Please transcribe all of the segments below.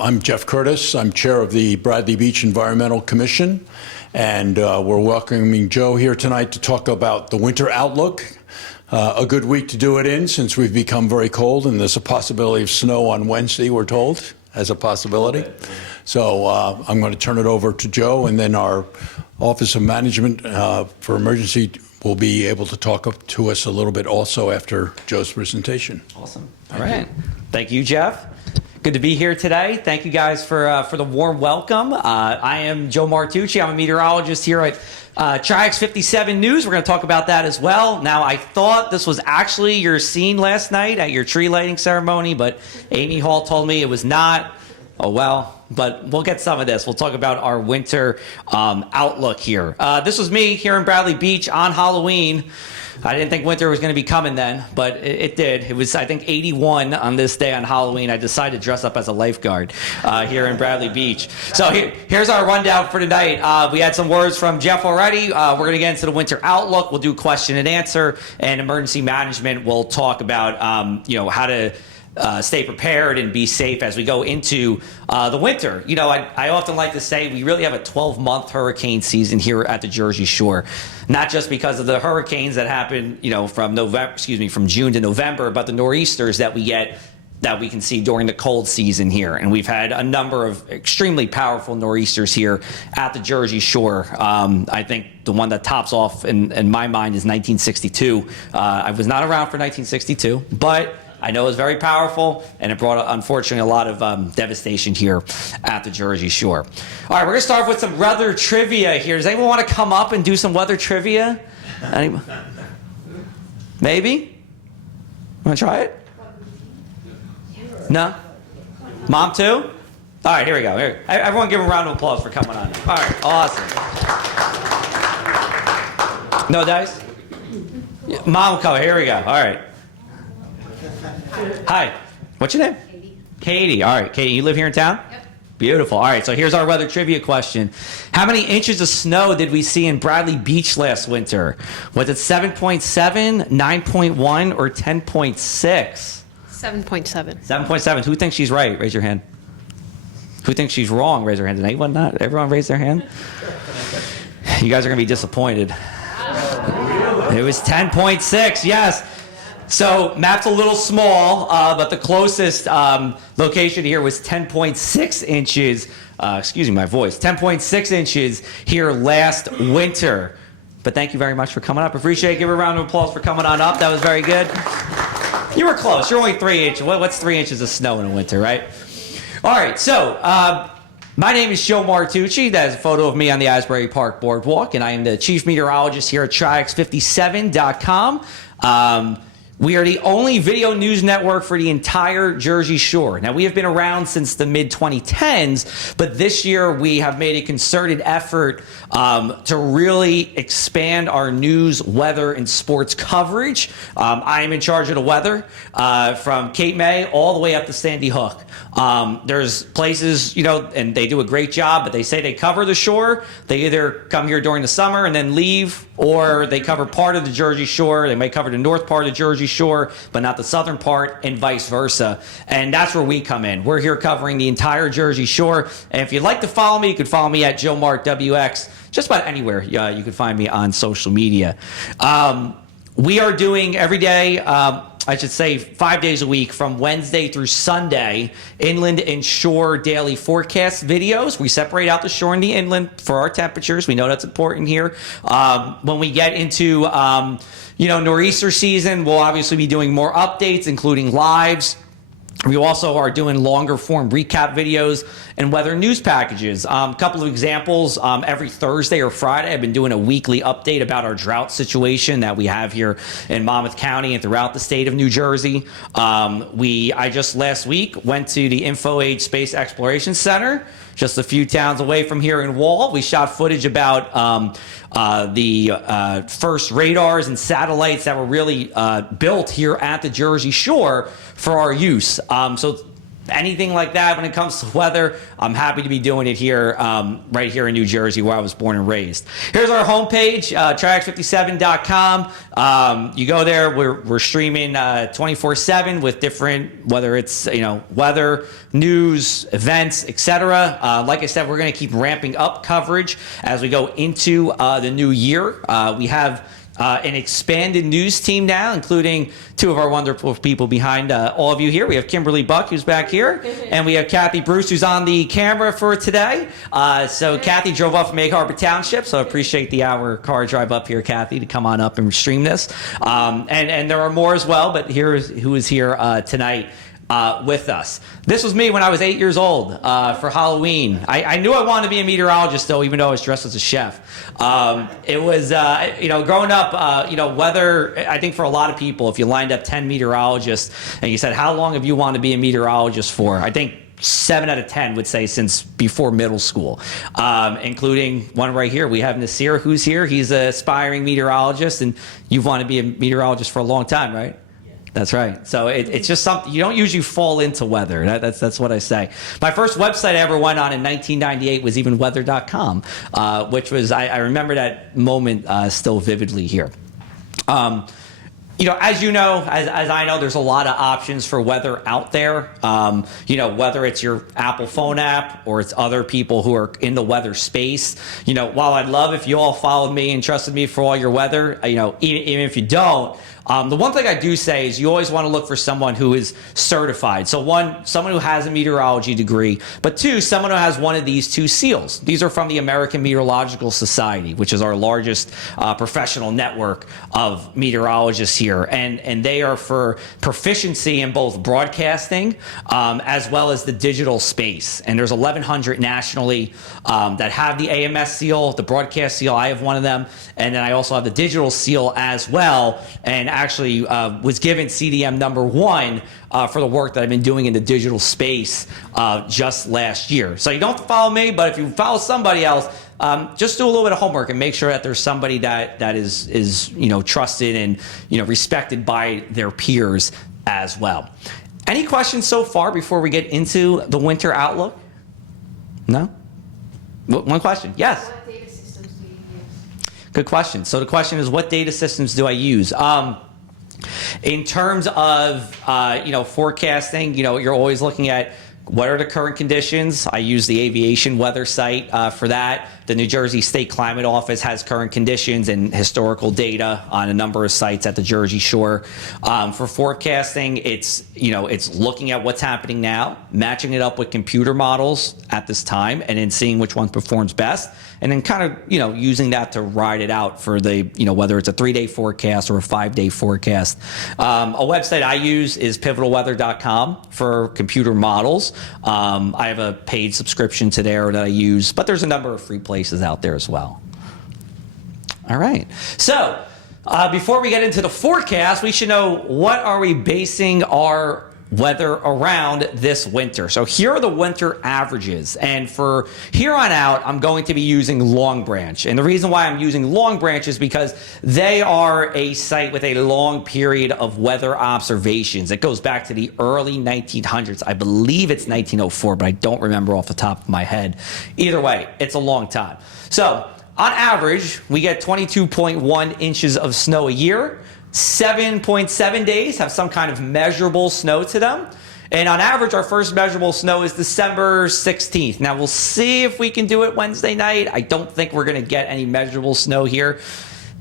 I'm Geoff Curtiss. I'm chair of the Bradley Beach Environmental Commission, and we're welcoming Joe here tonight to talk about the winter outlook. A good week to do it in, since we've become very cold, and there's a possibility of snow on Wednesday, we're told, as a possibility. So I'm going to turn it over to Joe, and then our Office of Management for Emergency will be able to talk to us a little bit also after Joe's presentation. Awesome. All right. Thank you, Geoff. Good to be here today. Thank you guys for the warm welcome. I am Joe Martucci. I'm a meteorologist here at Triax 57 News. We're going to talk about that as well. Now, I thought this was actually your scene last night at your tree lighting ceremony, but Amy Hall told me it was not. Oh, well, but we'll get some of this. We'll talk about our winter outlook here. This was me here in Bradley Beach on Halloween. I didn't think winter was going to be coming then, but it did. It was, I think, 81 on this day on Halloween. I decided to dress up as a lifeguard here in Bradley Beach. So here's our rundown for tonight. We had some words from Geoff already. We're going to get into the winter outlook. We'll do question and answer, and emergency management. We'll talk about how to stay prepared and be safe as we go into the winter. You know, I often like to say we really have a 12-month hurricane season here at the Jersey Shore. Not just because of the hurricanes that happen, from June to November, but the nor'easters that we get that we can see during the cold season here. And we've had a number of extremely powerful nor'easters here at the Jersey Shore. I think the one that tops off in my mind is 1962. I was not around for 1962, but I know it was very powerful, and it brought, unfortunately, a lot of devastation here at the Jersey Shore. All right, we're going to start with some weather trivia here. Does anyone want to come up and do some weather trivia? Anyone? Maybe? Want to try it? No? Mom, too? All right, here we go. Here. Everyone give a round of applause for coming on. All right, awesome. No dice? Mom will come. Here we go. All right. Hi. What's your name? Katie. Katie. All right. Katie, you live here in town? Yep. Beautiful. All right. So here's our weather trivia question. How many inches of snow did we see in Bradley Beach last winter? Was it 7.7, 9.1, or 10.6? 7.7. 7.7. Who thinks she's right? Raise your hand. Who thinks she's wrong? Raise your hand. Did anyone not? Everyone raise their hand? You guys are going to be disappointed. It was 10.6. Yes. So map's a little small, but the closest location here was 10.6 inches. Excuse me, my voice. 10.6 inches here last winter. But thank you very much for coming up. Appreciate it. Give a round of applause for coming on up. That was very good. You were close. You're only 3 inches. What's 3 inches of snow in a winter, right? All right. So my name is Joe Martucci. That is a photo of me on the Asbury Park Boardwalk, and I am the Chief Meteorologist here at Triax57.com. We are the only video news network for the entire Jersey Shore. Now, we have been around since the mid-2010s, but this year we have made a concerted effort to really expand our news, weather, and sports coverage. I am in charge of the weather from Cape May all the way up to Sandy Hook. There's places, and they do a great job, but they say they cover the shore. They either come here during the summer and then leave, or they cover part of the Jersey Shore. They may cover the north part of the Jersey Shore, but not the southern part, and vice versa. And that's where we come in. We're here covering the entire Jersey Shore. And if you'd like to follow me, you can follow me at JoeMarkWX. Just about anywhere you can find me on social media. We are doing every day, I should say 5 days a week, from Wednesday through Sunday, inland and shore daily forecast videos. We separate out the shore and the inland for our temperatures. We know that's important here. When we get into, nor'easter season, we'll obviously be doing more updates, including lives. We also are doing longer form recap videos and weather news packages. A couple of examples, every Thursday or Friday, I've been doing a weekly update about our drought situation that we have here in Monmouth County and throughout the state of New Jersey. I just last week went to the InfoAge Space Exploration Center, just a few towns away from here in Wall. We shot footage about the first radars and satellites that were really built here at the Jersey Shore for our use. So anything like that when it comes to weather, I'm happy to be doing it here, right here in New Jersey, where I was born and raised. Here's our homepage, triax57.com. You go there. We're streaming 24/7 with different, whether it's weather, news, events, etc. Like I said, we're going to keep ramping up coverage as we go into the new year. We have an expanded news team now, including two of our wonderful people behind all of you here. We have Kimberly Buck, who's back here, and we have Kathy Bruce, who's on the camera for today. So Kathy drove up from Egg Harbor Township, so I appreciate the hour car drive up here, Kathy, to come on up and stream this. And there are more as well, but here's who is here tonight with us. This was me when I was 8 years old for Halloween. I knew I wanted to be a meteorologist, though, even though I was dressed as a chef. It was, growing up, weather, I think for a lot of people, if you lined up 10 meteorologists and you said, how long have you wanted to be a meteorologist for? I think 7 out of 10 would say since before middle school, including one right here. We have Nasir, who's here. He's an aspiring meteorologist, and you've wanted to be a meteorologist for a long time, right? That's right. So it's just something you don't usually fall into weather. That's what I say. My first website I ever went on in 1998 was even weather.com, which was I remember that moment still vividly here. As I know, there's a lot of options for weather out there. Whether it's your Apple phone app or it's other people who are in the weather space. While I'd love if you all followed me and trusted me for all your weather, even if you don't. The one thing I do say is you always want to look for someone who is certified. So one, someone who has a meteorology degree, but two, someone who has one of these two seals. These are from the American Meteorological Society, which is our largest professional network of meteorologists here. And they are for proficiency in both broadcasting as well as the digital space. And there's 1,100 nationally that have the AMS seal, the broadcast seal. I have one of them. And then I also have the digital seal as well. And actually was given CDM #1 for the work that I've been doing in the digital space just last year. So you don't have to follow me, but if you follow somebody else, just do a little bit of homework and make sure that there's somebody that is trusted and respected by their peers as well. Any questions so far before we get into the winter outlook? No? One question. Yes. What data systems do you use? Good question. So the question is, what data systems do I use? In terms of forecasting, you're always looking at what are the current conditions. I use the aviation weather site for that. The New Jersey State Climate Office has current conditions and historical data on a number of sites at the Jersey Shore. For forecasting, it's looking at what's happening now, matching it up with computer models at this time, and then seeing which one performs best, and then kind of using that to ride it out for the whether it's a 3-day forecast or a 5-day forecast. A website I use is pivotalweather.com for computer models. I have a paid subscription to there that I use, but there's a number of free places out there as well. All right. So before we get into the forecast, we should know what are we basing our weather around this winter. So here are the winter averages, and for here on out I'm going to be using Long Branch, and the reason why I'm using Long Branch is because they are a site with a long period of weather observations. It goes back to the early 1900s. I believe it's 1904, but I don't remember off the top of my head. Either way, it's a long time. So on average, we get 22.1 inches of snow a year. 7.7 days have some kind of measurable snow to them. And on average, our first measurable snow is December 16th. Now, we'll see if we can do it Wednesday night. I don't think we're going to get any measurable snow here,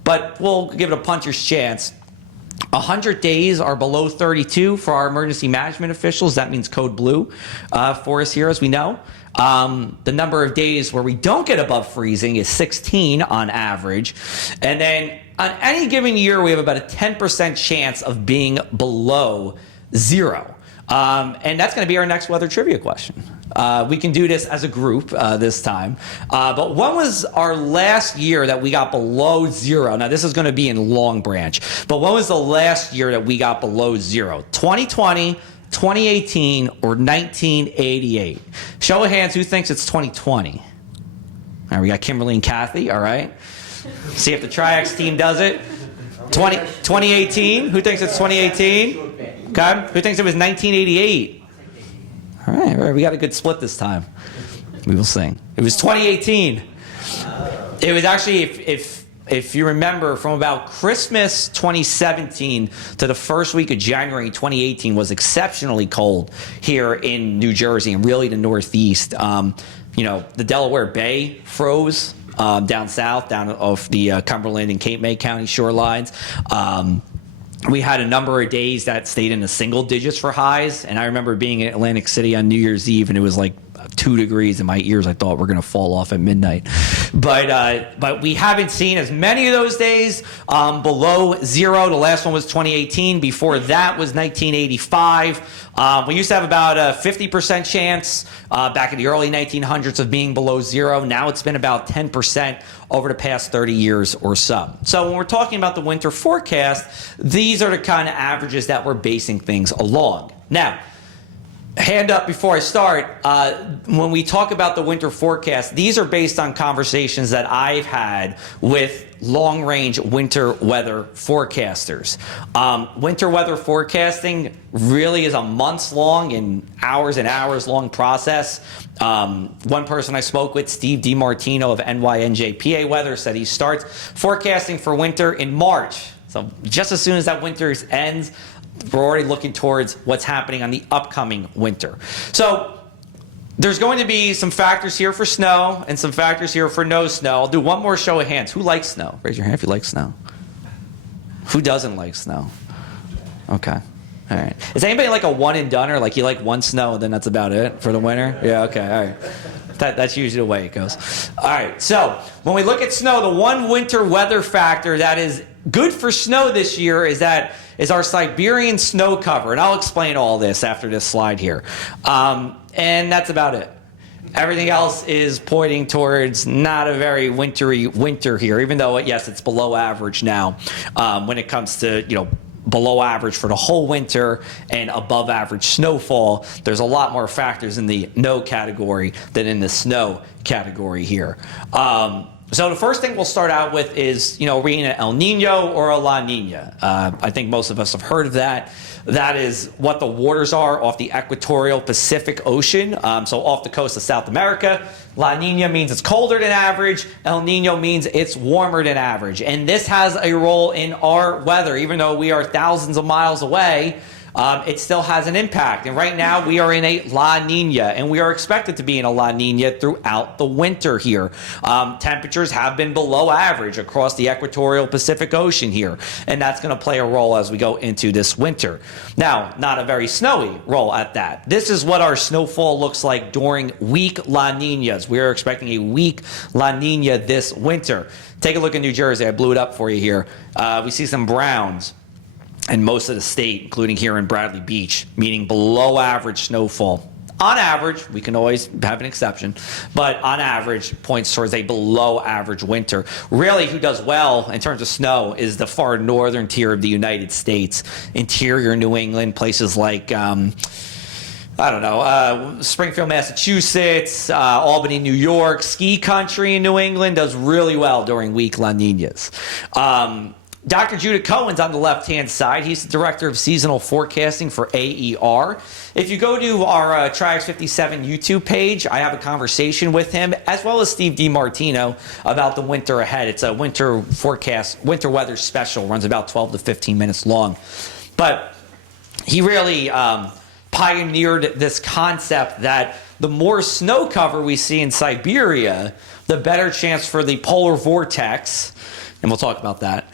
but we'll give it a puncher's chance. 100 days are below 32 for our emergency management officials. That means code blue for us here, as we know. The number of days where we don't get above freezing is 16 on average. And then on any given year, we have about a 10% chance of being below 0. And that's going to be our next weather trivia question. We can do this as a group this time. But when was our last year that we got below 0? Now, this is going to be in Long Branch. But when was the last year that we got below 0? 2020, 2018, or 1988? Show of hands, who thinks it's 2020? All right, we got Kimberly and Kathy, all right. See if the Triax team does it. 2018, who thinks it's 2018? Okay, who thinks it was 1988? All All right. We got a good split this time. We will sing. It was 2018. It was actually, if you remember, from about Christmas 2017 to the first week of January 2018 was exceptionally cold here in New Jersey and really the Northeast. The Delaware Bay froze down south, down off the Cumberland and Cape May County shorelines. We had a number of days that stayed in the single digits for highs, and I remember being in Atlantic City on New Year's Eve, and it was like 2 degrees in my ears. I thought were going to fall off at midnight. But we haven't seen as many of those days below zero. The last one was 2018. Before that was 1985. We used to have about a 50% chance back in the early 1900s of being below zero. Now it's been about 10% over the past 30 years or so. So when we're talking about the winter forecast, these are the kind of averages that we're basing things along. Now, hand up before I start. When we talk about the winter forecast, these are based on conversations that I've had with long-range winter weather forecasters. Winter weather forecasting really is a months-long and hours long process. One person I spoke with, Steve DiMartino of NYNJPA Weather, said he starts forecasting for winter in March. So just as soon as that winter ends, we're already looking towards what's happening on the upcoming winter. So there's going to be some factors here for snow and some factors here for no snow. I'll do one more show of hands. Who likes snow? Raise your hand if you like snow. Who doesn't like snow? Okay. All right. Is anybody like a one and doneer? Like you like one snow and then that's about it for the winter? Yeah, okay. All right. That's usually the way it goes. All right. So when we look at snow, the one winter weather factor that is good for snow this year is our Siberian snow cover. And I'll explain all this after this slide here. And that's about it. Everything else is pointing towards not a very wintry winter here, even though, yes, it's below average now when it comes to, below average for the whole winter and above average snowfall. There's a lot more factors in the no category than in the snow category here. So the first thing we'll start out with is, are we in an El Nino or a La Nina? I think most of us have heard of that. That is what the waters are off the equatorial Pacific Ocean, so off the coast of South America. La Nina means it's colder than average. El Nino means it's warmer than average. And this has a role in our weather. Even though we are thousands of miles away, it still has an impact. And right now we are in a La Nina, and we are expected to be in a La Nina throughout the winter here. Temperatures have been below average across the equatorial Pacific Ocean here, and that's going to play a role as we go into this winter. Now, not a very snowy role at that. This is what our snowfall looks like during weak La Ninas. We are expecting a weak La Nina this winter. Take a look at New Jersey. I blew it up for you here. We see some browns and most of the state, including here in Bradley Beach, meaning below average snowfall. On average, we can always have an exception, but on average points towards a below average winter. Really, who does well in terms of snow is the far northern tier of the United States, interior New England, places like Springfield, Massachusetts, Albany, New York, ski country in New England does really well during weak La Ninas. Dr. Judah Cohen's on the left-hand side. He's the director of seasonal forecasting for AER. If you go to our Triax 57 YouTube page, I have a conversation with him, as well as Steve DiMartino, about the winter ahead. It's a winter forecast, winter weather special, runs about 12 to 15 minutes long. But he really pioneered this concept that the more snow cover we see in Siberia, the better chance for the polar vortex, and we'll talk about that,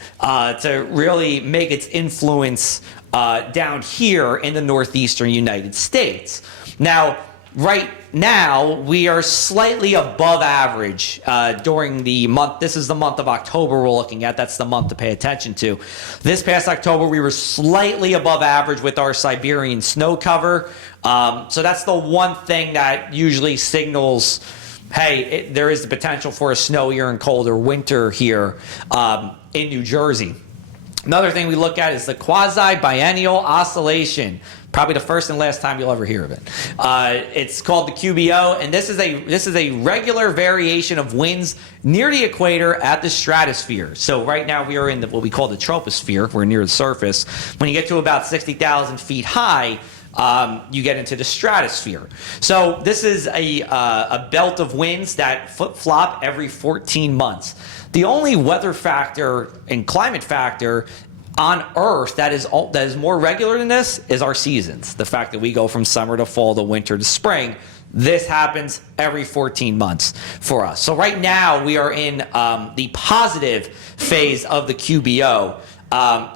to really make its influence down here in the northeastern United States. Now, right now, we are slightly above average during the month. This is the month of October we're looking at. That's the month to pay attention to. This past October, we were slightly above average with our Siberian snow cover. So that's the one thing that usually signals, hey, there is the potential for a snowier and colder winter here in New Jersey. Another thing we look at is the quasi-biennial oscillation. Probably the first and last time you'll ever hear of it. It's called the QBO, and this is a regular variation of winds near the equator at the stratosphere. So right now we are in what we call the troposphere. We're near the surface. When you get to about 60,000 feet high, you get into the stratosphere. So this is a belt of winds that flip-flop every 14 months. The only weather factor and climate factor on Earth that is more regular than this is our seasons. The fact that we go from summer to fall to winter to spring. This happens every 14 months for us. So right now we are in the positive phase of the QBO.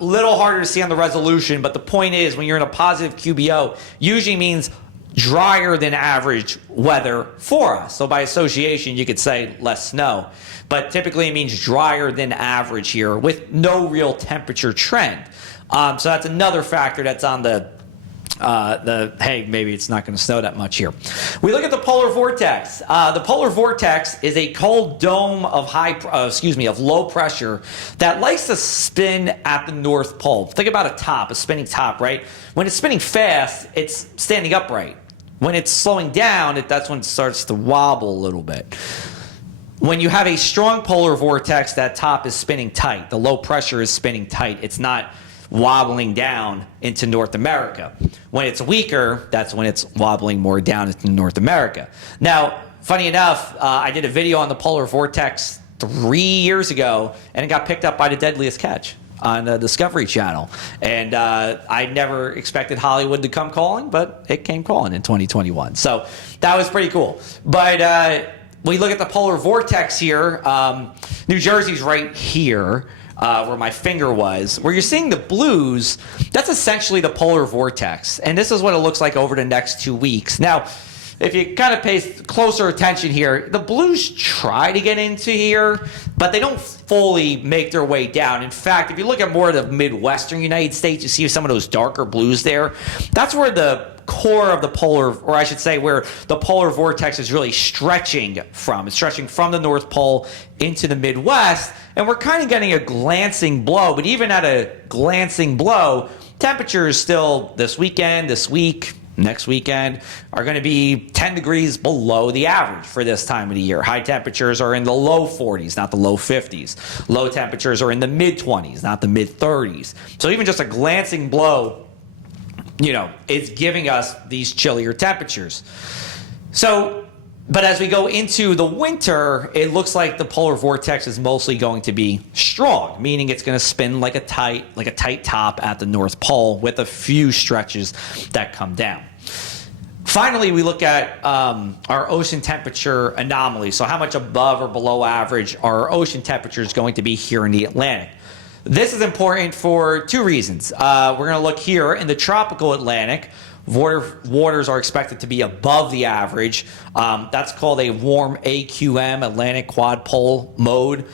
Little harder to see on the resolution, but the point is when you're in a positive QBO, usually means drier than average weather for us. So by association, you could say less snow, but typically it means drier than average here with no real temperature trend. So that's another factor that's on the hey, maybe it's not going to snow that much here. We look at the polar vortex. The polar vortex is a cold dome of of low pressure that likes to spin at the North Pole. Think about a spinning top, right? When it's spinning fast, it's standing upright. When it's slowing down, that's when it starts to wobble a little bit. When you have a strong polar vortex, that top is spinning tight. The low pressure is spinning tight. It's not wobbling down into North America. When it's weaker, that's when it's wobbling more down into North America. Now, funny enough, I did a video on the polar vortex 3 years ago, and it got picked up by the Deadliest Catch on the Discovery Channel. And I never expected Hollywood to come calling, but it came calling in 2021. So that was pretty cool. But we look at the polar vortex here. New Jersey's right here. Where my finger was, where you're seeing the blues, that's essentially the polar vortex. And this is what it looks like over the next 2 weeks. Now, if you kind of pay closer attention here, the blues try to get into here, but they don't fully make their way down. In fact, if you look at more of the Midwestern United States, you see some of those darker blues there. That's where the core of the polar, or I should say where the polar vortex is really stretching from. It's stretching from the North Pole into the Midwest, and we're kind of getting a glancing blow. But even at a glancing blow, temperatures still this weekend, this week, next weekend are going to be 10 degrees below the average for this time of the year. High temperatures are in the low 40s, not the low 50s. Low temperatures are in the mid 20s, not the mid 30s. So even just a glancing blow, it's giving us these chillier temperatures. So, but as we go into the winter, it looks like the polar vortex is mostly going to be strong, meaning it's going to spin like a tight top at the North Pole with a few stretches that come down. Finally, we look at our ocean temperature anomaly. So how much above or below average our ocean temperature is going to be here in the Atlantic. This is important for two reasons. We're going to look here in the tropical Atlantic. Waters are expected to be above the average. That's called a warm AQM, Atlantic Quad Pole mode.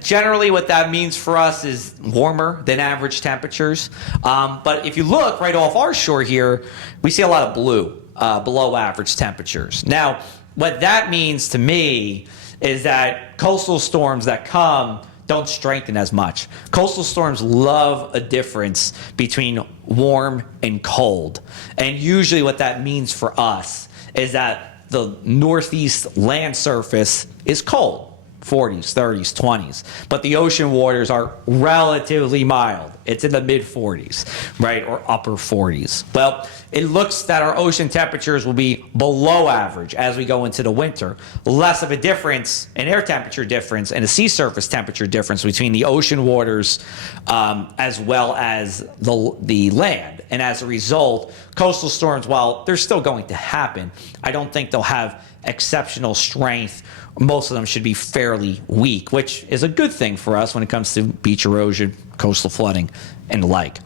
Generally, what that means for us is warmer than average temperatures. But if you look right off our shore here, we see a lot of blue, below average temperatures. Now, what that means to me is that coastal storms that come don't strengthen as much. Coastal storms love a difference between warm and cold. And usually what that means for us is that the northeast land surface is cold. 40s, 30s, 20s. But the ocean waters are relatively mild. It's in the mid 40s, right? Or upper 40s. Well, it looks that our ocean temperatures will be below average as we go into the winter. Less of a difference, an air temperature difference, and a sea surface temperature difference between the ocean waters as well as the land. And as a result, coastal storms, while they're still going to happen, I don't think they'll have exceptional strength. Most of them should be fairly weak, which is a good thing for us when it comes to beach erosion, coastal flooding, and the like.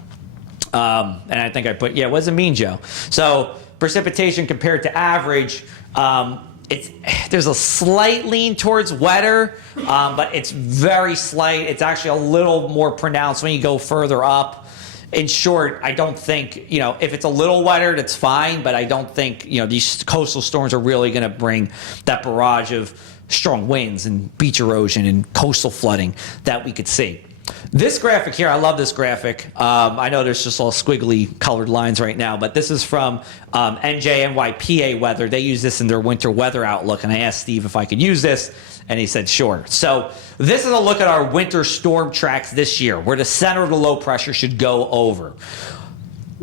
And I think I put, what does it mean, Joe? So precipitation compared to average, there's a slight lean towards wetter, but it's very slight. It's actually a little more pronounced when you go further up. In short, I don't think, if it's a little wetter, that's fine, but I don't think, these coastal storms are really going to bring that barrage of strong winds and beach erosion and coastal flooding that we could see. This graphic here, I love this graphic. I know there's just all squiggly colored lines right now, but this is from NJNYPA Weather. They use this in their winter weather outlook, and I asked Steve if I could use this, and he said sure. So this is a look at our winter storm tracks this year, where the center of the low pressure should go over.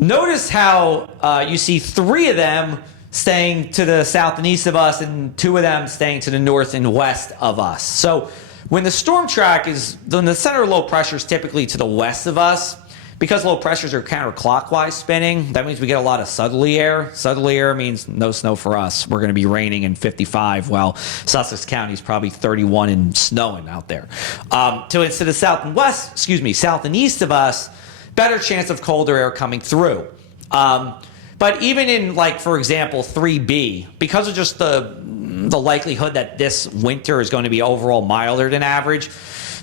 notice how you see 3 of them staying to the south and east of us and 2 of them staying to the north and west of us. So when the storm track is, then the center of low pressure is typically to the west of us. Because low pressures are counterclockwise spinning, that means we get a lot of southerly air. Southerly air means no snow for us. We're going to be raining in 55, while Sussex County is probably 31 and snowing out there. To the south and west, south and east of us, better chance of colder air coming through. But even in, like, for example, 3B, because of just the likelihood that this winter is going to be overall milder than average,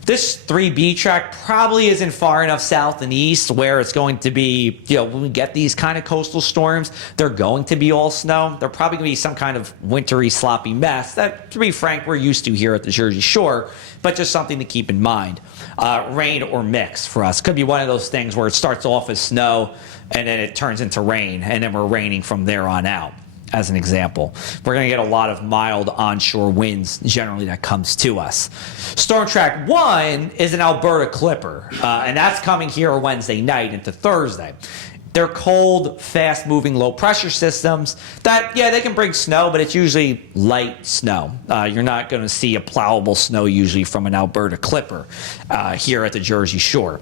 this 3B track probably isn't far enough south and east where it's going to be, when we get these kind of coastal storms, they're going to be all snow. They're probably going to be some kind of wintry, sloppy mess that, to be frank, we're used to here at the Jersey Shore, but just something to keep in mind. Rain or mix for us. Could be one of those things where it starts off as snow and then it turns into rain, and then we're raining from there on out. As an example, we're going to get a lot of mild onshore winds generally that comes to us. Storm track 1 is an Alberta clipper, and that's coming here Wednesday night into Thursday. They're cold, fast-moving low-pressure systems that, they can bring snow, but it's usually light snow. You're not going to see a plowable snow usually from an Alberta clipper here at the Jersey Shore.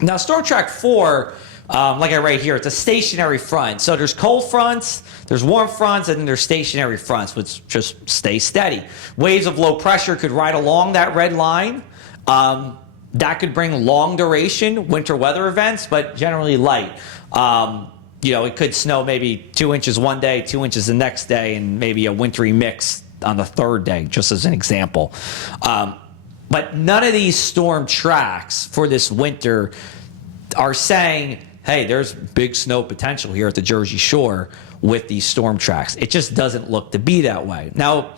Now, Storm track 4, like I write here, it's a stationary front. So there's cold fronts, there's warm fronts, and then there's stationary fronts, which just stay steady. Waves of low pressure could ride along that red line. That could bring long duration winter weather events, but generally light. It could snow maybe 2 inches one day, 2 inches the next day, and maybe a wintry mix on the third day, just as an example. But none of these storm tracks for this winter are saying, hey, there's big snow potential here at the Jersey Shore with these storm tracks. It just doesn't look to be that way. Now,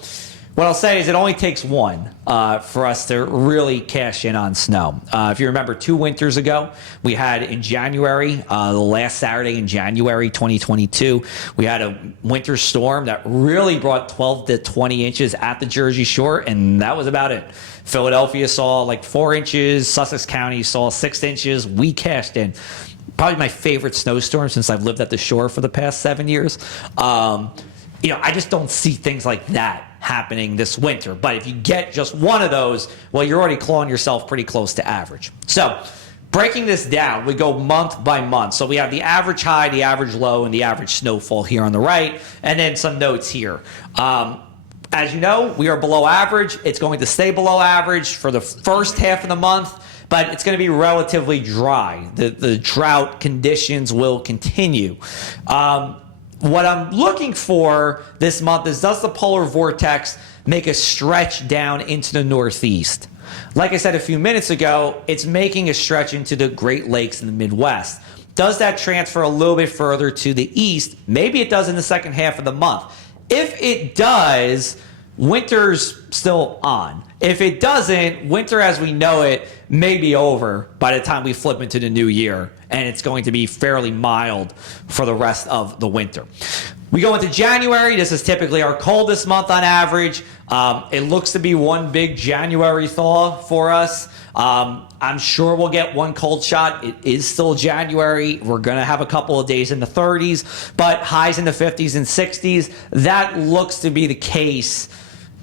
what I'll say is it only takes one for us to really cash in on snow. If you remember 2 winters ago, we had in January, the last Saturday in January 2022, we had a winter storm that really brought 12 to 20 inches at the Jersey Shore, and that was about it. Philadelphia saw like 4 inches. Sussex County saw 6 inches. We cashed in. Probably my favorite snowstorm since I've lived at the shore for the past 7 years. I just don't see things like that happening this winter. But if you get just one of those, well, you're already clawing yourself pretty close to average. So breaking this down, we go month by month. So we have the average high, the average low, and the average snowfall here on the right, and then some notes here. As you know, we are below average. It's going to stay below average for the first half of the month, but it's going to be relatively dry. The drought conditions will continue. What I'm looking for this month is, does the polar vortex make a stretch down into the northeast? Like I said a few minutes ago, it's making a stretch into the Great Lakes in the Midwest. Does that transfer a little bit further to the east? Maybe it does in the second half of the month. If it does, winter's still on. If it doesn't, winter as we know it may be over by the time we flip into the new year, and it's going to be fairly mild for the rest of the winter. We go into January. This is typically our coldest month on average. It looks to be one big January thaw for us. I'm sure we'll get one cold shot. It is still January. We're going to have a couple of days in the 30s, but highs in the 50s and 60s. That looks to be the case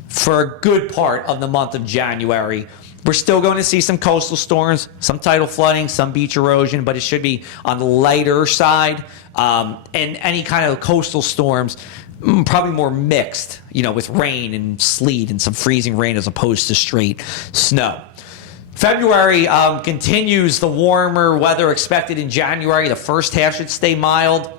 for a good part of the month of January. We're still going to see some coastal storms, some tidal flooding, some beach erosion, but it should be on the lighter side. And any kind of coastal storms, probably more mixed, with rain and sleet and some freezing rain as opposed to straight snow. February continues the warmer weather expected in January. The first half should stay mild.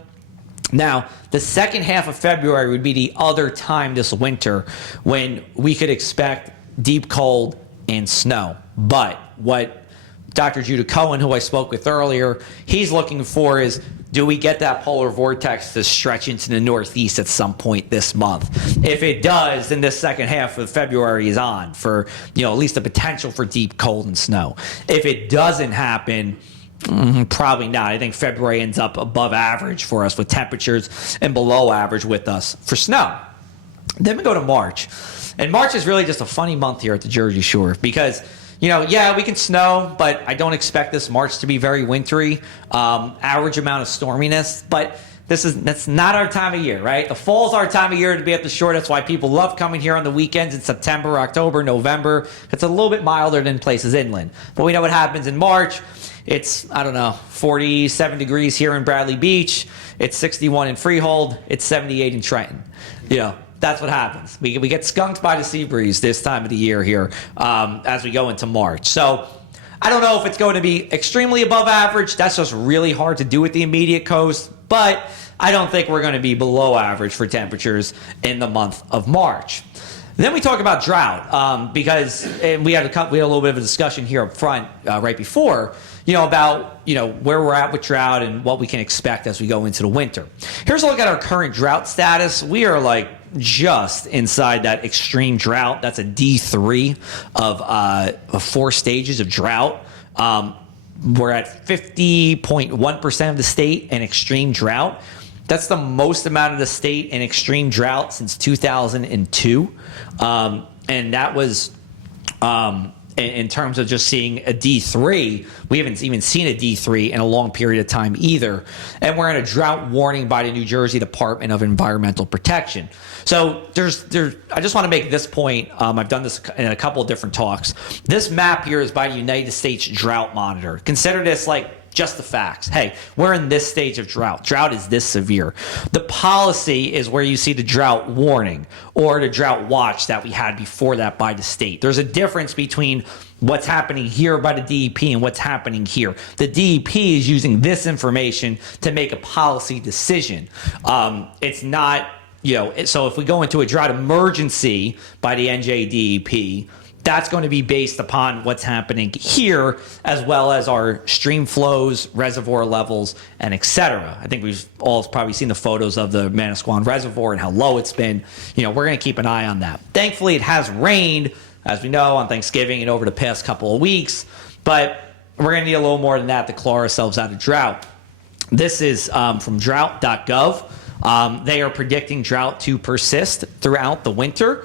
Now, the second half of February would be the other time this winter when we could expect deep cold and snow. But what Dr. Judah Cohen, who I spoke with earlier, he's looking for is, do we get that polar vortex to stretch into the northeast at some point this month? If it does, then this second half of February is on for, at least the potential for deep cold and snow. If it doesn't happen, probably not. I think February ends up above average for us with temperatures and below average with us for snow. Then we go to March. And March is really just a funny month here at the Jersey Shore because Yeah, we can snow, but I don't expect this March to be very wintry. Average amount of storminess, but that's not our time of year, right? The fall's our time of year to be at the shore. That's why people love coming here on the weekends in September, October, November. It's a little bit milder than places inland. But we know what happens in March. It's, 47 degrees here in Bradley Beach. It's 61 in Freehold. It's 78 in Trenton. That's what happens. We get skunked by the sea breeze this time of the year here as we go into March. So I don't know if it's going to be extremely above average. That's just really hard to do with the immediate coast. But I don't think we're going to be below average for temperatures in the month of March. Then we talk about drought because we had a little bit of a discussion here up front right before, about where we're at with drought and what we can expect as we go into the winter. Here's a look at our current drought status. We are just inside that extreme drought. That's a D3 of 4 stages of drought. We're at 50.1% of the state in extreme drought. That's the most amount of the state in extreme drought since 2002. And that was, in terms of just seeing a D3, we haven't even seen a D3 in a long period of time either. And we're in a drought warning by the New Jersey Department of Environmental Protection. So I just want to make this point. I've done this in a couple of different talks. This map here is by the United States Drought Monitor. Consider this just the facts. Hey, we're in this stage of drought. Drought is this severe. The policy is where you see the drought warning or the drought watch that we had before that by the state. There's a difference between what's happening here by the DEP and what's happening here. The DEP is using this information to make a policy decision. It's not, so if we go into a drought emergency by the NJDEP, that's going to be based upon what's happening here, as well as our stream flows, reservoir levels, and et cetera. I think we've all probably seen the photos of the Manasquan Reservoir and how low it's been. We're going to keep an eye on that. Thankfully, it has rained, as we know, on Thanksgiving and over the past couple of weeks, but we're going to need a little more than that to claw ourselves out of drought. This is from drought.gov. They are predicting drought to persist throughout the winter.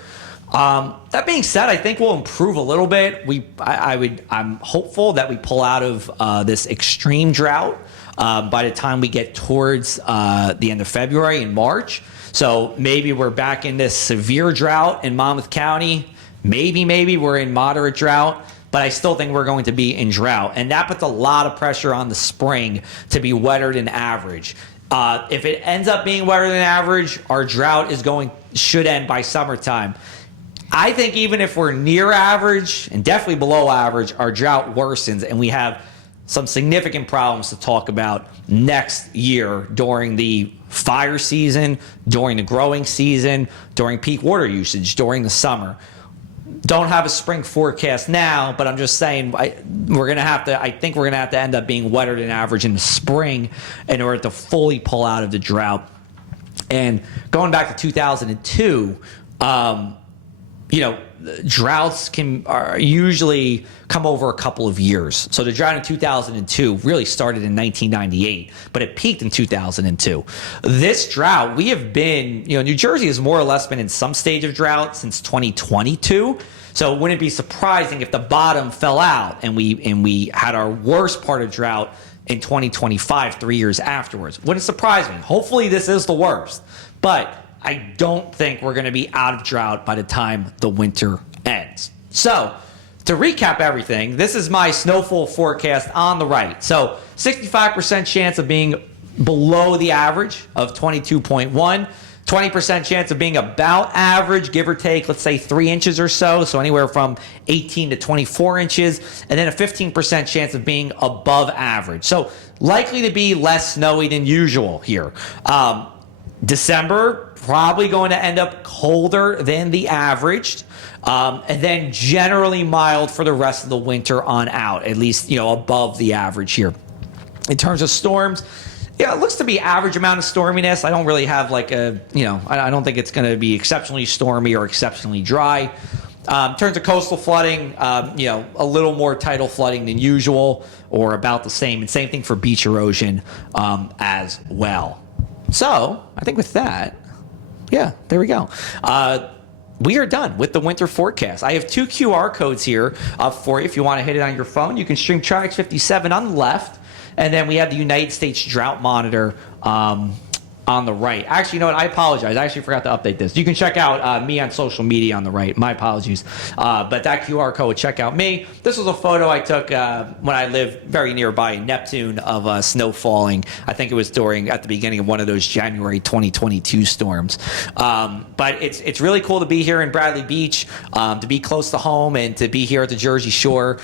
That being said, I think we'll improve a little bit. I'm hopeful that we pull out of this extreme drought by the time we get towards the end of February and March. So maybe we're back in this severe drought in Monmouth County. Maybe we're in moderate drought, but I still think we're going to be in drought. And that puts a lot of pressure on the spring to be wetter than average. If it ends up being wetter than average, our drought should end by summertime. I think even if we're near average and definitely below average, our drought worsens and we have some significant problems to talk about next year during the fire season, during the growing season, during peak water usage, during the summer. Don't have a spring forecast now, but I'm just saying I think we're going to have to end up being wetter than average in the spring in order to fully pull out of the drought. And going back to 2002, droughts are usually come over a couple of years. So the drought in 2002 really started in 1998, but it peaked in 2002. This drought, we have been, New Jersey has more or less been in some stage of drought since 2022. So it wouldn't be surprising if the bottom fell out and we had our worst part of drought in 2025, 3 years afterwards. Wouldn't surprise me. Hopefully this is the worst, but I don't think we're going to be out of drought by the time the winter ends. So, to recap everything, this is my snowfall forecast on the right. So, 65% chance of being below the average of 22.1, 20% chance of being about average, give or take, let's say 3 inches or so, so anywhere from 18 to 24 inches, and then a 15% chance of being above average. So, likely to be less snowy than usual here. December, probably going to end up colder than the average, and then generally mild for the rest of the winter on out, at least, above the average here. In terms of storms, it looks to be average amount of storminess. I don't really have I don't think it's going to be exceptionally stormy or exceptionally dry. In terms of coastal flooding, a little more tidal flooding than usual or about the same. And same thing for beach erosion as well. So I think with that, there we go. we are done with the winter forecast. I have 2 QR codes here up for you. If you want to hit it on your phone, you can stream Triax 57 on the left, and then we have the United States Drought Monitor on the right. Actually, you know what? I apologize. I actually forgot to update this. You can check out me on social media on the right. My apologies. But that QR code, check out me. This was a photo I took when I lived very nearby in Neptune of snow falling. I think it was at the beginning of one of those January 2022 storms. But it's really cool to be here in Bradley Beach, to be close to home, and to be here at the Jersey Shore,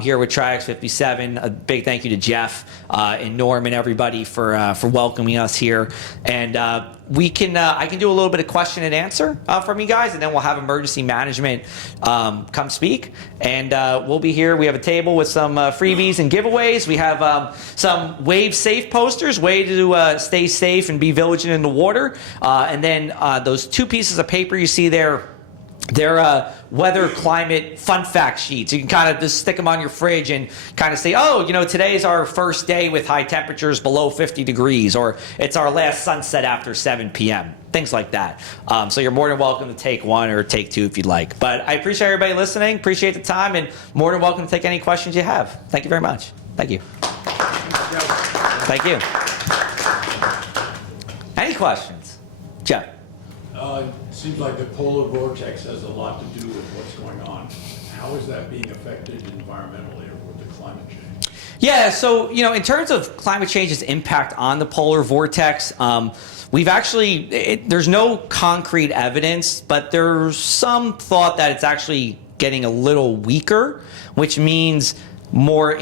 here with Triax 57. A big thank you to Geoff and Norm and everybody for welcoming us here. And I can do a little bit of question and answer from you guys, and then we'll have emergency management come speak. And we'll be here. We have a table with some freebies and giveaways. We have some wave safe posters, way to stay safe and be vigilant in the water. And then those 2 pieces of paper you see there, they're weather climate fun fact sheets. You can kind of just stick them on your fridge and kind of say, oh, you know, today's our first day with high temperatures below 50 degrees, or it's our last sunset after 7 p.m., things like that. So you're more than welcome to take 1 or take 2 if you'd like. But I appreciate everybody listening, appreciate the time, and more than welcome to take any questions you have. Thank you very much. Thank you. Thank you. Any questions? Jeff? It seems like the polar vortex has a lot to do with what's going on. How is that being affected environmentally or with the climate change? Yeah, so, you know, in terms of climate change's impact on the polar vortex, we've actually, there's no concrete evidence, but there's some thought that it's actually getting a little weaker, which means more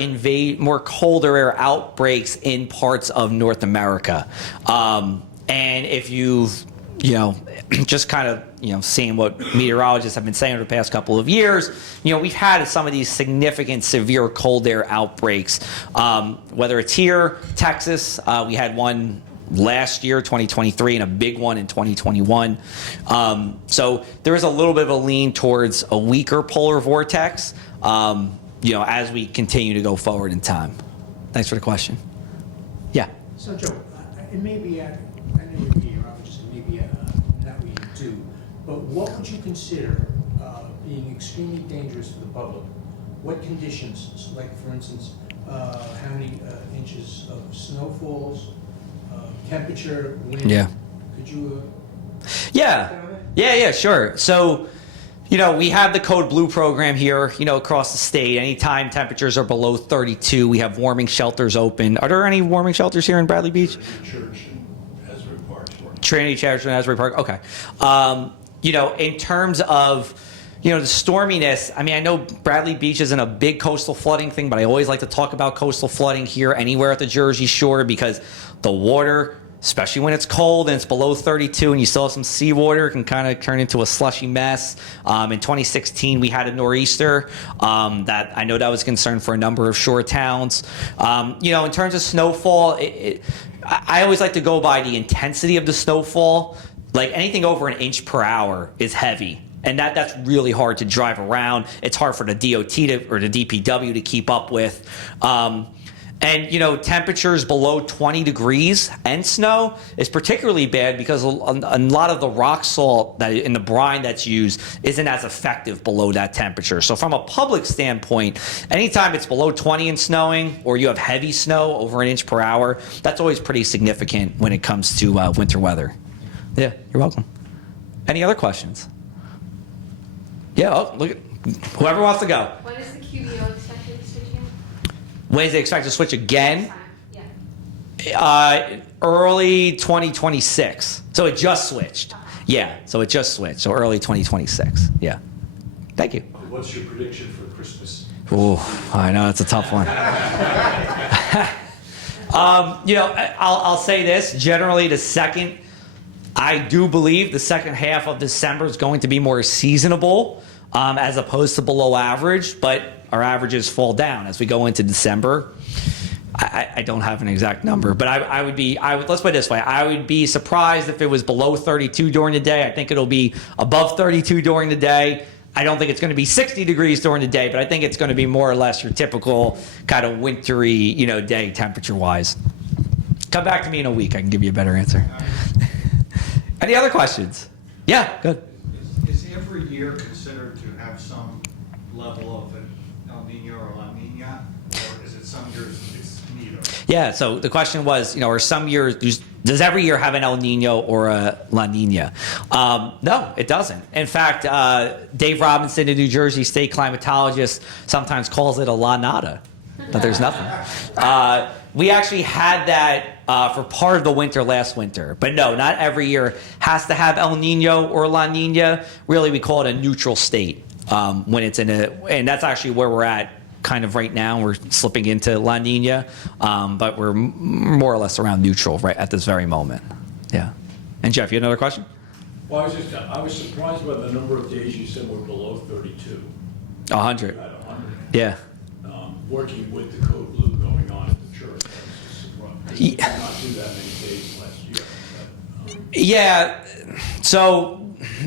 colder air outbreaks in parts of North America. And if you've just kind of, seeing what meteorologists have been saying over the past couple of years, we've had some of these significant severe cold air outbreaks, whether it's here, Texas, we had one last year, 2023, and a big one in 2021. So there is a little bit of a lean towards a weaker polar vortex, as we continue to go forward in time. Thanks for the question. Yeah. So Joe, it may be, I know you're a meteorologist, and maybe not what you do, but what would you consider being extremely dangerous for the public? What conditions, like for instance, how many inches of snow falls, temperature, wind? Yeah. Could you? Yeah, sure. So, we have the Code Blue program here, across the state. Anytime temperatures are below 32, we have warming shelters open. Are there any warming shelters here in Bradley Beach? Church in Asbury Park. Trinity Church in Asbury Park. Okay. In terms of, the storminess, I know Bradley Beach isn't a big coastal flooding thing, but I always like to talk about coastal flooding here anywhere at the Jersey Shore because the water, especially when it's cold and it's below 32 and you still have some seawater, can kind of turn into a slushy mess. In 2016, we had a nor'easter that I know that was a concern for a number of shore towns. In terms of snowfall, I always like to go by the intensity of the snowfall. Like anything over 1 inch per hour is heavy. And that's really hard to drive around. It's hard for the DOT or the DPW to keep up with. Temperatures below 20 degrees and snow is particularly bad because a lot of the rock salt that in the brine that's used isn't as effective below that temperature. So from a public standpoint, anytime it's below 20 and snowing or you have heavy snow over 1 inch per hour, that's always pretty significant when it comes to winter weather. Yeah, you're welcome. Any other questions? Yeah, look at whoever wants to go. When is the QBO expected to switch in? When is it expected to switch again? Yeah. Early 2026. So it just switched. Yeah, so it just switched. So early 2026. Yeah. Thank you. What's your prediction for Christmas? Ooh, I know it's a tough one. I'll say this. Generally, I do believe the second half of December is going to be more seasonable as opposed to below average, but our averages fall down as we go into December. I don't have an exact number, but let's put it this way. I would be surprised if it was below 32 during the day. I think it'll be above 32 during the day. I don't think it's going to be 60 degrees during the day, but I think it's going to be more or less your typical kind of wintry, day temperature-wise. Come back to me in a week. I can give you a better answer. Any other questions? Yeah, good. Is the every year considered to have some level of an El Nino or La Nina, or is it some years it's neither? Yeah, so the question was, are some years, does every year have an El Nino or a La Nina? No, it doesn't. In fact, Dave Robinson, a New Jersey state climatologist, sometimes calls it a La Nada, that there's nothing. We actually had that for part of the winter last winter. But no, not every year has to have El Nino or La Nina. Really, we call it a neutral state when it's in a, and that's actually where we're at kind of right now. We're slipping into La Nina, but we're more or less around neutral right at this very moment. Yeah. And Jeff, you had another question? Well, I was surprised by the number of days you said were below 32. 100. At 100. Yeah. Working with the code blue going on at the church, I was just surprised. We did not do that many days last year. Yeah. So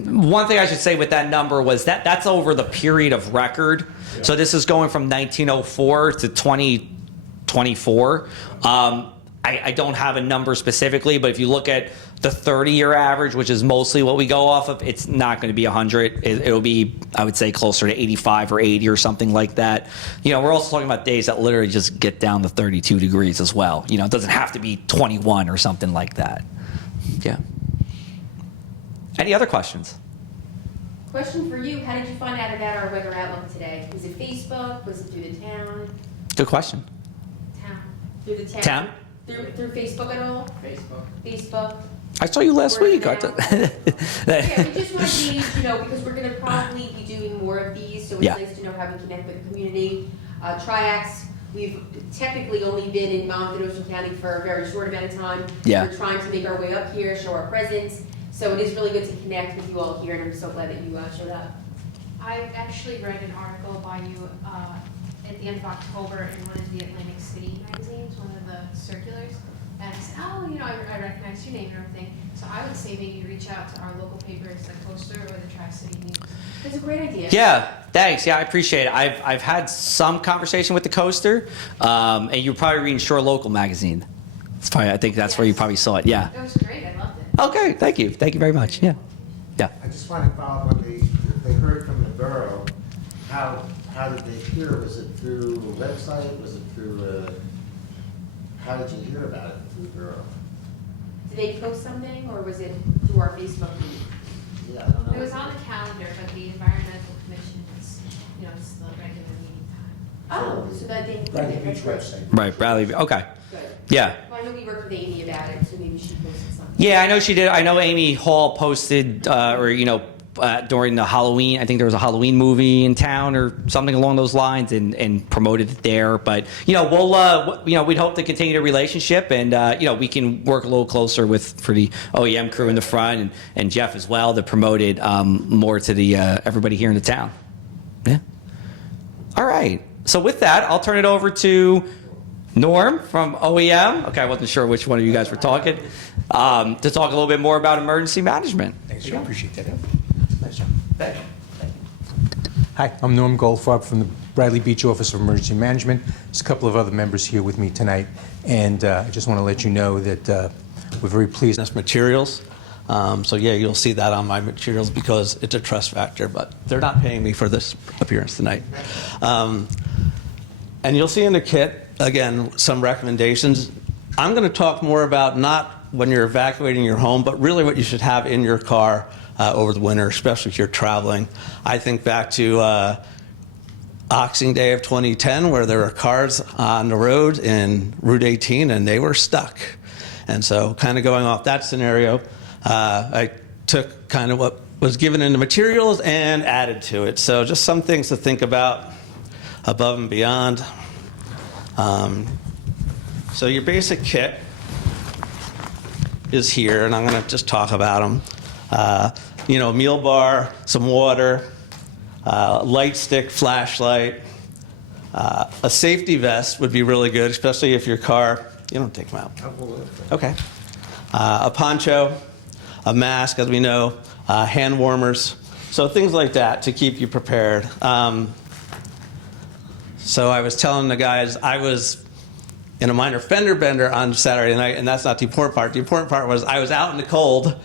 one thing I should say with that number was that's over the period of record. Yeah. So this is going from 1904 to 2024. I don't have a number specifically, but if you look at the 30-year average, which is mostly what we go off of, it's not going to be 100. It'll be, I would say, closer to 85 or 80 or something like that. We're also talking about days that literally just get down to 32 degrees as well. It doesn't have to be 21 or something like that. Yeah. Any other questions? Question for you, how did you find out about our weather outlook today? Was it Facebook? Was it through the town? Good question. Town. Through the town? Town? Through Facebook at all? Facebook. I saw you last Word week. of mouth. Yeah, we just want to gauge, because we're going to probably be doing more of these, so it's Yeah. nice to know how we connect with the community. Triax, we've technically only been in Monmouth and Ocean County for a very short amount of time. Yeah. We're trying to make our way up here, show our presence, so it is really good to connect with you all here, and I'm so glad that you showed up. I actually read an article by you at the end of October in one of the Atlantic City magazines, one of the circulars, and I said, I recognize your name and everything. So I would say maybe reach out to our local papers, the Coaster or the Tri-City News. That's a great idea. Yeah, thanks. Yeah, I appreciate it. I've had some conversation with the Coaster, and you're probably reading Shore Local magazine. It's probably, I think that's where you probably saw it. Yeah. It was great. I loved it. Okay, thank you. Thank you very much. Yeah. Yeah. I just want to follow up on they heard from the borough. How did they hear? Was it through a website? Was it through how did you hear about it through the borough? Did they post something, or was it through our Facebook feed? Yeah, I don't know. It was on the calendar, but the Environmental Commission is, it's the regular meeting time. Oh, so that they. Bradley Beach website. Right, Bradley. Okay. Good. Yeah. Well, I know we worked with Amy about it, so maybe she posted something. Yeah, I know she did. I know Amy Hall posted, during the Halloween, I think there was a Halloween movie in town or something along those lines, and promoted it there. But we'd hope to continue the relationship, and we can work a little closer for the OEM crew in the front and Jeff as well to promote it more to the everybody here in the town. Yeah. All right. So with that, I'll turn it over to Norm from OEM. Okay, I wasn't sure which one of you guys were talking. To talk a little bit more about emergency management. Thanks, John. Appreciate that. Nice job. Thank you. Hi, I'm Norm Goldfarb from the Bradley Beach Office of Emergency Management. There's a couple of other members here with me tonight, and I just want to let you know that we're very pleased. That's materials. So yeah, you'll see that on my materials because it's a trust factor, but they're not paying me for this appearance tonight. And you'll see in the kit, again, some recommendations. I'm going to talk more about not when you're evacuating your home, but really what you should have in your car over the winter, especially if you're traveling. I think back to Oxing Day of 2010, where there were cars on the road in Route 18 and they were stuck. And so kind of going off that scenario, I took kind of what was given in the materials and added to it. So just some things to think about above and beyond. So your basic kit is here, and I'm going to just talk about them. Meal bar, some water, light stick, flashlight. A safety vest would be really good, especially if your car, you don't take them out. Okay. A poncho, a mask, as we know, hand warmers. So things like that to keep you prepared. So I was telling the guys I was in a minor fender bender on Saturday night, and that's not the important part. The important part was I was out in the cold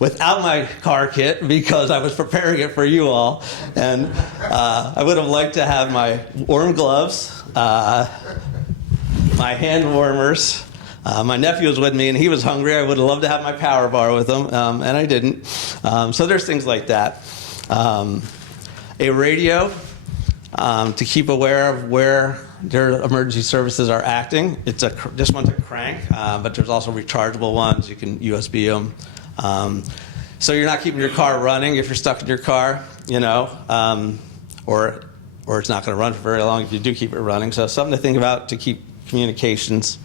without my car kit because I was preparing it for you all. And I would have liked to have my warm gloves, my hand warmers. My nephew was with me and he was hungry. I would have loved to have my power bar with him, and I didn't. So there's things like that. A radio to keep aware of where their emergency services are acting. This one's a crank, but there's also rechargeable ones. You can USB them. So you're not keeping your car running if you're stuck in your car, or it's not going to run for very long if you do keep it running. So something to think about to keep communications.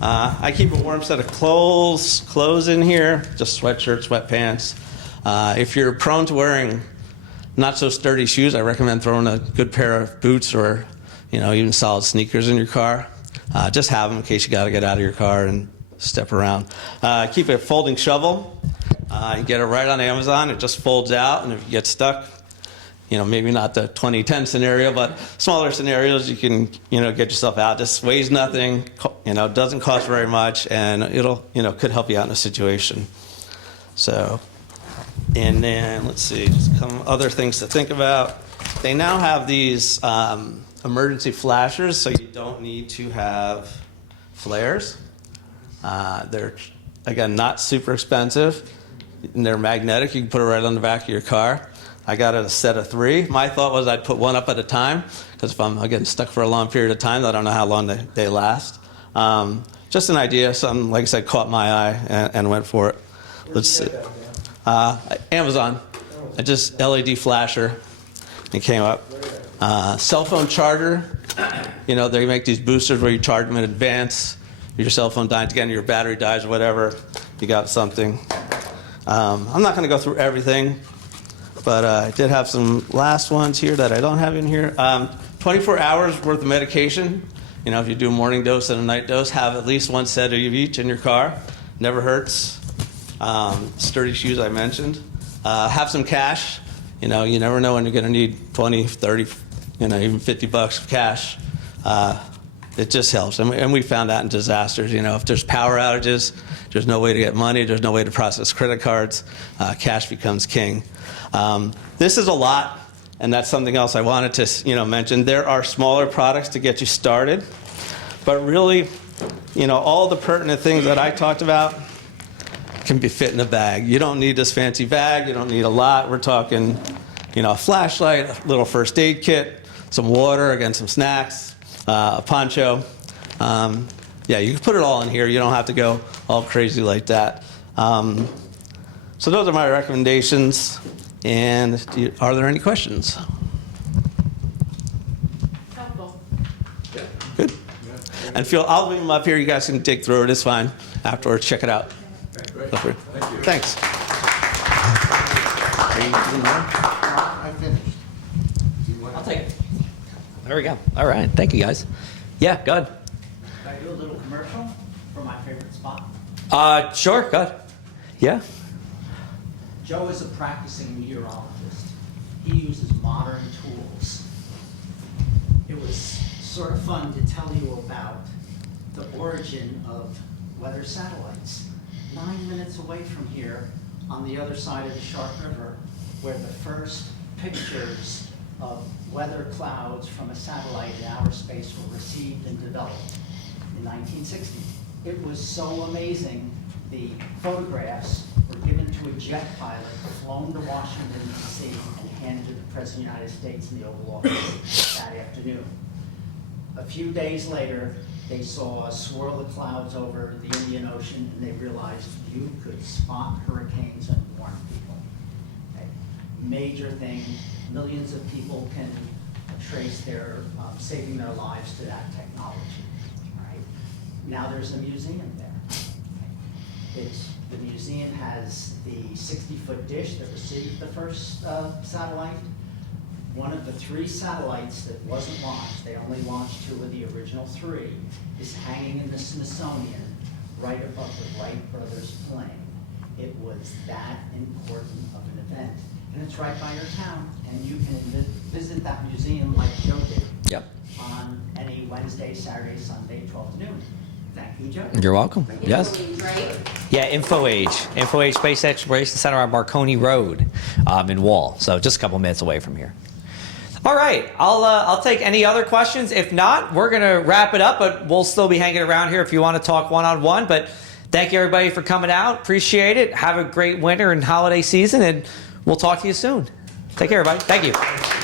I keep a warm set of clothes in here, just sweatshirts, sweatpants. If you're prone to wearing not so sturdy shoes, I recommend throwing a good pair of boots or even solid sneakers in your car. Just have them in case you got to get out of your car and step around. Keep a folding shovel. You get it right on Amazon. It just folds out, and if you get stuck, maybe not the 2010 scenario, but smaller scenarios, you can, get yourself out. Just weighs nothing, doesn't cost very much, and it'll, could help you out in a situation. So, and then let's see, some other things to think about. They now have these emergency flashers, so you don't need to have flares. They're, again, not super expensive. And they're magnetic. You can put it right on the back of your car. I got a set of 3. My thought was I'd put one up at a time, because if I'm, again, stuck for a long period of time, I don't know how long they last. Just an idea. Something, like I said, caught my eye and went for it. Let's see. Amazon. Just LED flasher. It came up. Cell phone charger. They make these boosters where you charge them in advance. Your cell phone dies again, your battery dies or whatever. You got something. I'm not going to go through everything, but I did have some last ones here that I don't have in here. 24 hours worth of medication. If you do a morning dose and a night dose, have at least one set of each in your car. Never hurts. Sturdy shoes I mentioned. Have some cash. You never know when you're going to need 20, 30, even $50 of cash. It just helps. And we found that in disasters. If there's power outages, there's no way to get money, there's no way to process credit cards, cash becomes king. This is a lot, and that's something else I wanted to mention. There are smaller products to get you started, but really, all the pertinent things that I talked about can be fit in a bag. You don't need this fancy bag, you don't need a lot. We're talking, a flashlight, a little first aid kit, some water, again, some snacks, a poncho. You can put it all in here. You don't have to go all crazy like that. So those are my recommendations. And are there any questions? Helpful. Good. And I'll leave them up here. You guys can dig through it. It's fine. Afterwards, check it out. Great. Feel free. Thank you. Thanks. I finished. Do you want I'll take it. There we go. All right. Thank you, guys. Yeah, go ahead. Can I do a little commercial for my favorite spot? Sure, go ahead. Yeah. Joe is a practicing meteorologist. He uses modern tools. It was sort of fun to tell you about the origin of weather satellites. 9 minutes away from here, on the other side of the Shark River, where the first pictures of weather clouds from a satellite in outer space were received and developed in 1960. It was so amazing, the photographs were given to a jet pilot, flown to Washington, D.C., and handed to the President of the United States in the Oval Office that afternoon. A few days later, they saw a swirl of clouds over the Indian Ocean, and they realized you could spot hurricanes and warn people. Okay. Major thing, millions of people can trace their saving their lives to that technology. Right? Now there's a museum there. Okay. The museum has the 60-foot dish that received the first satellite. One of the 3 satellites that wasn't launched, they only launched 2 of the original 3, is hanging in the Smithsonian right above the Wright brothers plane. It was that important of an event. And it's right by your town, and you can visit that museum like Joe did Yep. on any Wednesday, Saturday, Sunday, 12 to noon. Thank you, Joe. You're welcome. Yes. Right? Yeah, InfoAge Space Exploration Center on Marconi Road in Wall. So just a couple minutes away from here. All right, I'll take any other questions. If not, we're gonna wrap it up, but we'll still be hanging around here if you want to talk one-on-one. But thank you everybody for coming out. Appreciate it. Have a great winter and holiday season, and we'll talk to you soon. Take care, everybody. Thank you.